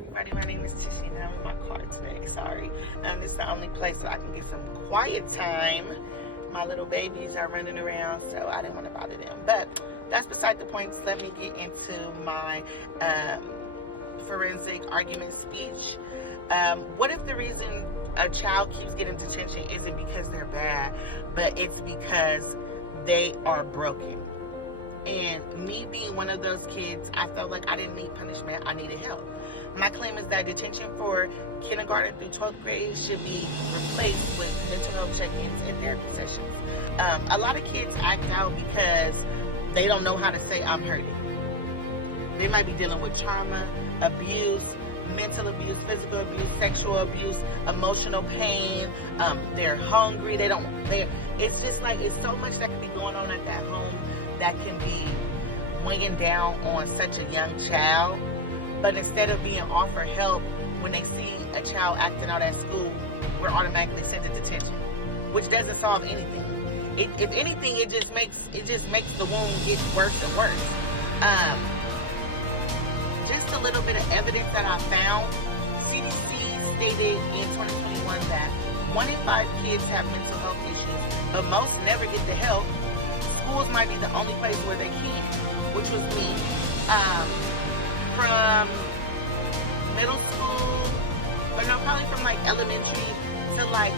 everybody, my name is Tishina. I'm in my car today, sorry. This is the only place that I can get some quiet time. My little babies are running around, so I didn't want to bother them. But that's beside the point. Let me get into my forensic argument speech. What if the reason a child keeps getting detention isn't because they're bad, but it's because they are broken? And me being one of those kids, I felt like I didn't need punishment, I needed help. My claim is that detention for kindergarten through 12th grade should be replaced with mental health check-ins and therapy sessions. A lot of kids act out because they don't know how to say, I'm hurting. They might be dealing with trauma, abuse, mental abuse, physical abuse, sexual abuse, emotional pain. They're hungry. It's just like, it's so much that can be going on at that home that can be weighing down on such a young child. But instead of being offered help when they see a child acting out at school, we're automatically sent to detention, which doesn't solve anything. If anything, it just makes the wound get worse and worse. Just a little bit of evidence that I found. CDC stated in 2021 that 1 in 5 kids have mental health issues, but most never get the help. Schools might be the only place where they can, which was me. From middle school, or no, probably from like elementary to like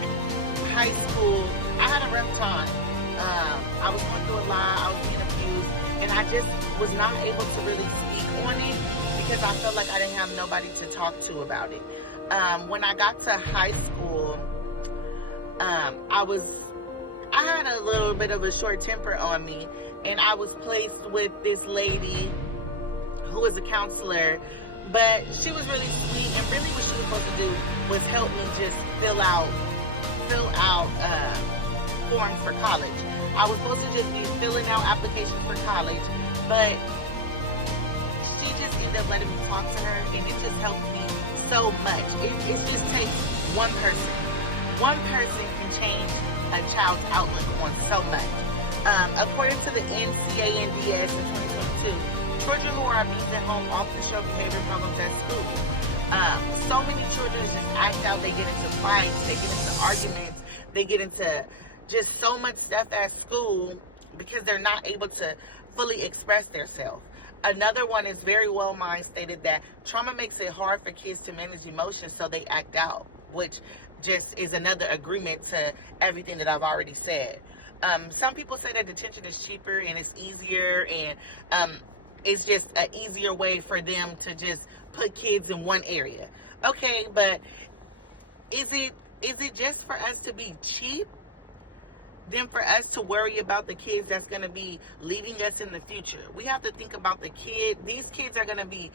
high school, I had a rough time. I was going through a lot, I was being abused, and I just was not able to really speak on it because I felt like I didn't have nobody to talk to about it. When I got to high school, I had a little bit of a short temper on me, and I was placed with this lady who was a counselor, but she was really sweet, and really what she was supposed to do was help me just fill out forms for college. I was supposed to just be filling out applications for college, but she just ended up letting me talk to her, and it just helped me so much. It just takes one person. One person can change a child's outlook on so much. According to the NCANDS in 2022, children who are abused at home often show behavior problems at school. So many children just act out. They get into fights, they get into arguments, they get into just so much stuff at school because they're not able to fully express themselves. Another one is Very Well Mind stated that trauma makes it hard for kids to manage emotions, so they act out, which just is another agreement to everything that I've already said. Some people say that detention is cheaper and it's easier, and it's just an easier way for them to just put kids in one area. Okay, but is it just for us to be cheap than for us to worry about the kids that's going to be leading us in the future? We have to think about the kid. These kids are going to be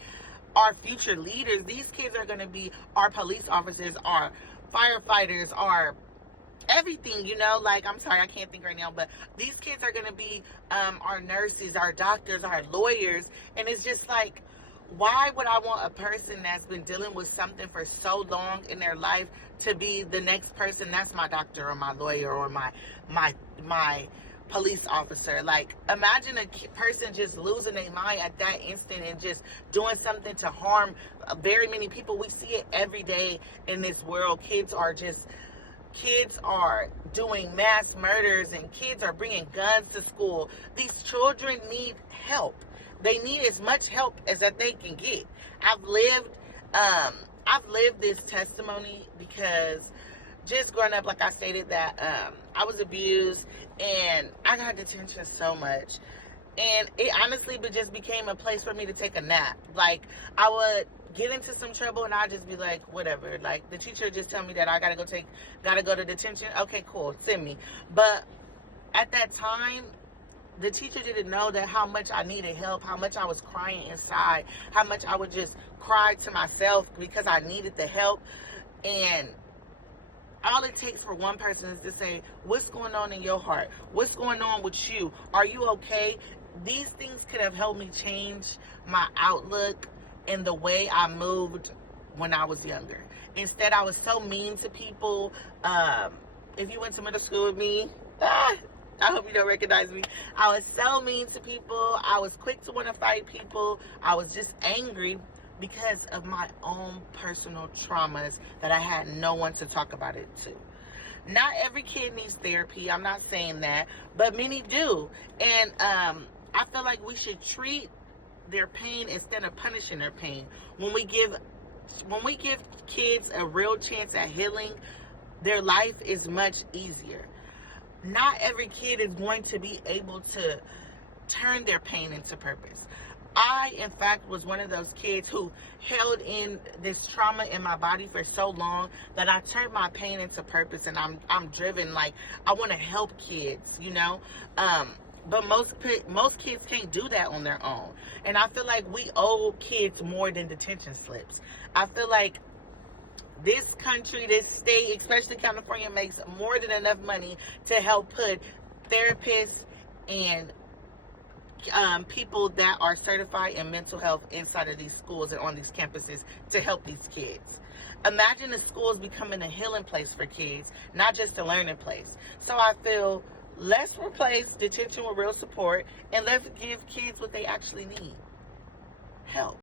our future leaders. These kids are going to be our police officers, our firefighters, our everything, like, I'm sorry, I can't think right now, but these kids are going to be our nurses, our doctors, our lawyers, and it's just like, why would I want a person that's been dealing with something for so long in their life to be the next person that's my doctor or my lawyer or my police officer? Like, imagine a person just losing their mind at that instant and just doing something to harm very many people. We see it every day in this world. Kids are doing mass murders, and kids are bringing guns to school. These children need help. They need as much help as that they can get. I've lived this testimony because just growing up, like I stated, that I was abused and I got detention so much. And it honestly just became a place for me to take a nap. Like, I would get into some trouble and I'd just be like, whatever. Like, the teacher just tell me that I gotta go to detention. Okay, cool, send me. But at that time, the teacher didn't know that how much I needed help, how much I was crying inside, how much I would just cry to myself because I needed the help. And all it takes for one person is to say, what's going on in your heart? What's going on with you? Are you okay? These things could have helped me change my outlook and the way I moved when I was younger. Instead, I was so mean to people. If you went to middle school with me, I hope you don't recognize me. I was so mean to people. I was quick to want to fight people. I was just angry. because of my own personal traumas that I had no one to talk about it to. Not every kid needs therapy. I'm not saying that, but many do. And I feel like we should treat their pain instead of punishing their pain. When we give kids a real chance at healing, their life is much easier. Not every kid is going to be able to turn their pain into purpose. I, in fact, was one of those kids who held in this trauma in my body for so long that I turned my pain into purpose, and I'm driven. Like, I want to help kids, you know. But most kids can't do that on their own. And I feel like we owe kids more than detention slips. I feel like this country, this state, especially California, makes more than enough money to help put therapists and people that are certified in mental health inside of these schools and on these campuses to help these kids. Imagine the schools becoming a healing place for kids, not just a learning place. So I feel, let's replace detention with real support, and let's give kids what they actually need: help.